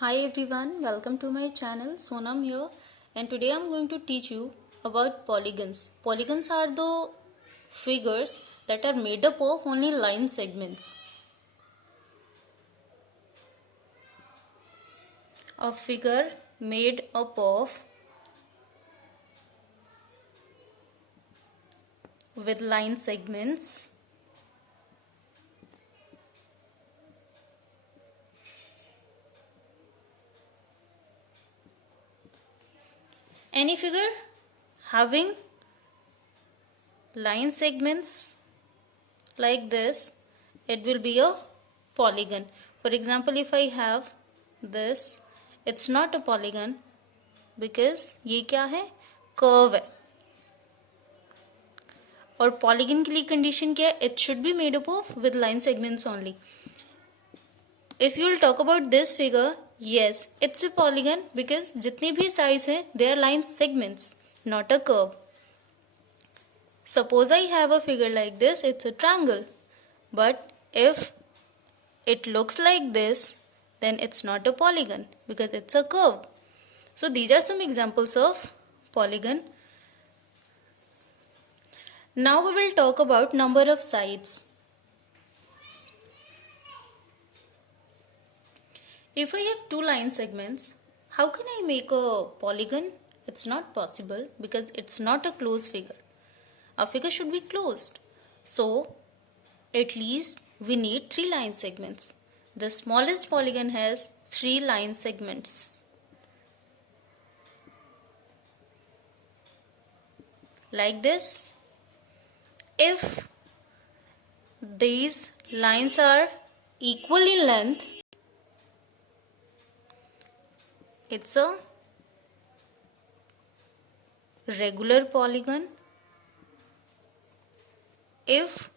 Hi everyone, welcome to my channel. Sonam here, and today I'm going to teach you about polygons. Polygons are the figures that are made up of only line segments. A figure made up of with line segments. Any figure having line segments like this, it will be a polygon. For example, if I have this, it's not a polygon because ये क्या है, curve है. और polygon के लिए condition क्या है, it should be made up of with line segments only. If you will talk about this figure, yes, it's a polygon because जितनी भी साइज है they are line segments, not a curve. Suppose I have a figure like this, it's a triangle, but if it looks like this, then it's not a polygon because it's a curve. So these are some examples of polygon. Now we will talk about number of sides. If I have two line segments, how can I make a polygon? It's not possible because it's not a closed figure. A figure should be closed. So at least we need three line segments. The smallest polygon has three line segments. Like this. If these lines are equal in length, it's a regular polygon. If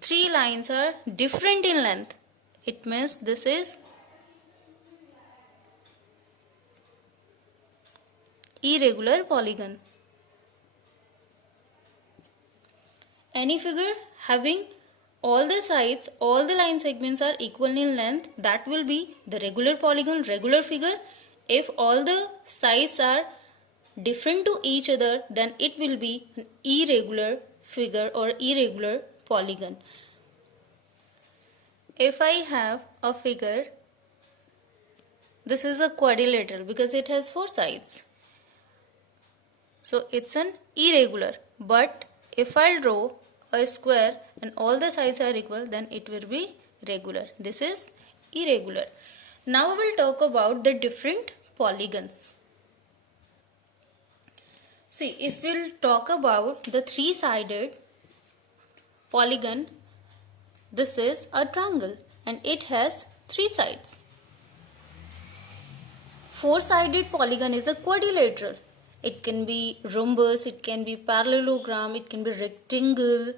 three lines are different in length, it means this is irregular polygon. Any figure having all the sides, all the line segments are equal in length, that will be the regular polygon, regular figure. If all the sides are different to each other, then it will be an irregular figure or irregular polygon. If I have a figure, this is a quadrilateral because it has four sides. So it's an irregular. But if I'll draw a square and all the sides are equal, then it will be regular. This is irregular. Now we will talk about the different polygons. See, if we'll talk about the three-sided polygon, this is a triangle and it has three sides. Four-sided polygon is a quadrilateral. It can be rhombus, it can be parallelogram, it can be rectangle,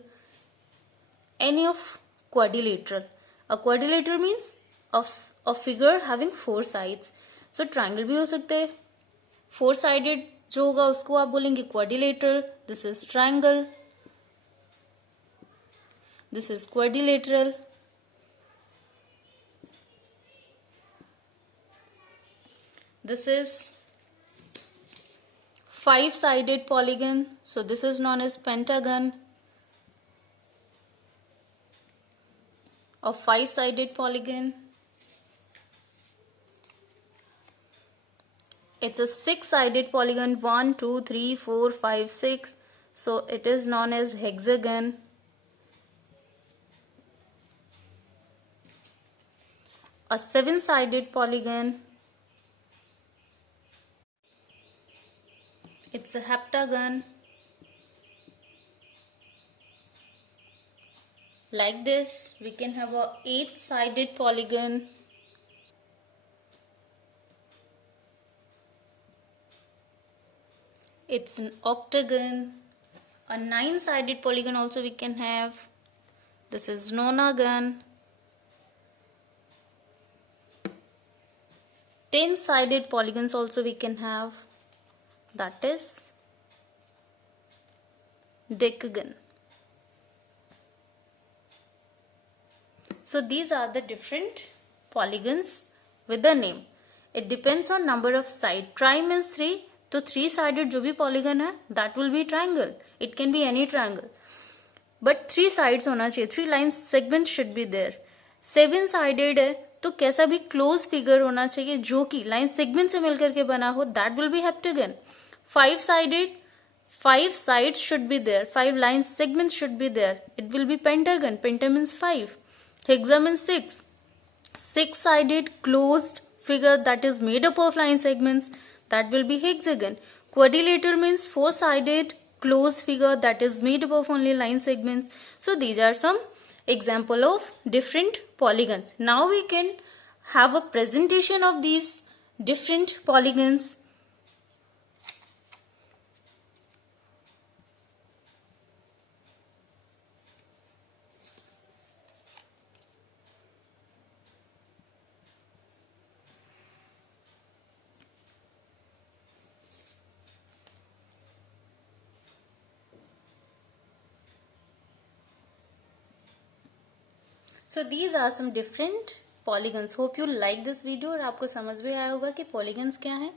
any of quadrilateral. A quadrilateral means a figure having four sides. So triangle भी हो सकते हैं. Four-sided जो होगा उसको आप बोलेंगे quadrilateral. This is triangle. This is quadrilateral. This is five-sided polygon. So this is known as pentagon. A five-sided polygon. It's a six-sided polygon. 1, 2, 3, 4, 5, 6. So it is known as hexagon. A seven-sided polygon. It's a heptagon. Like this, we can have a eight-sided polygon. It's an octagon. A nine-sided polygon also we can have. This is nonagon. 10-sided polygons also we can have. That is decagon. So these are the different polygons with the name. It depends on number of side. Tri means 3, तो 3-sided जो भी polygon है that will be triangle. It can be any triangle, but 3 sides होना चाहिए, 3 lines segments should be there. 7-sided है तो कैसा भी close figure होना चाहिए जो कि line segment से मिलकर के बना हो, that will be heptagon. 5-sided, 5 sides should be there, 5 line segments should be there, it will be pentagon. Penta means 5. Hexa means 6. 6-sided closed figure that is made up of line segments, that will be hexagon. Quadrilateral means 4-sided closed figure that is made up of only line segments. So these are some example of different polygons. Now we can have a presentation of these different polygons. So these are some different polygons. Hope you like this video और आपको समझ में आया होगा कि polygons क्या हैं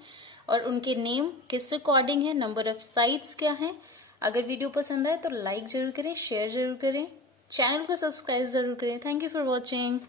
और उनके नेम किससे अकॉर्डिंग है, नंबर ऑफ साइड्स क्या हैं. अगर वीडियो पसंद आए तो लाइक जरूर करें, शेयर जरूर करें, चैनल को सब्सक्राइब जरूर करें. Thank you for watching.